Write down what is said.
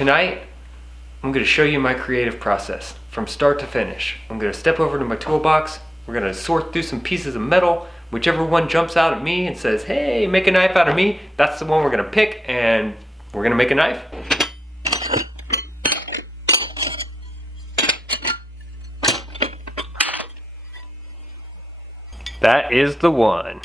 tonight, I'm going to show you my creative process from start to finish. I'm going to step over to my toolbox. We're going to sort through some pieces of metal. Whichever one jumps out at me and says, hey, make a knife out of me, that's the one we're going to pick, and we're going to make a knife. That is the one.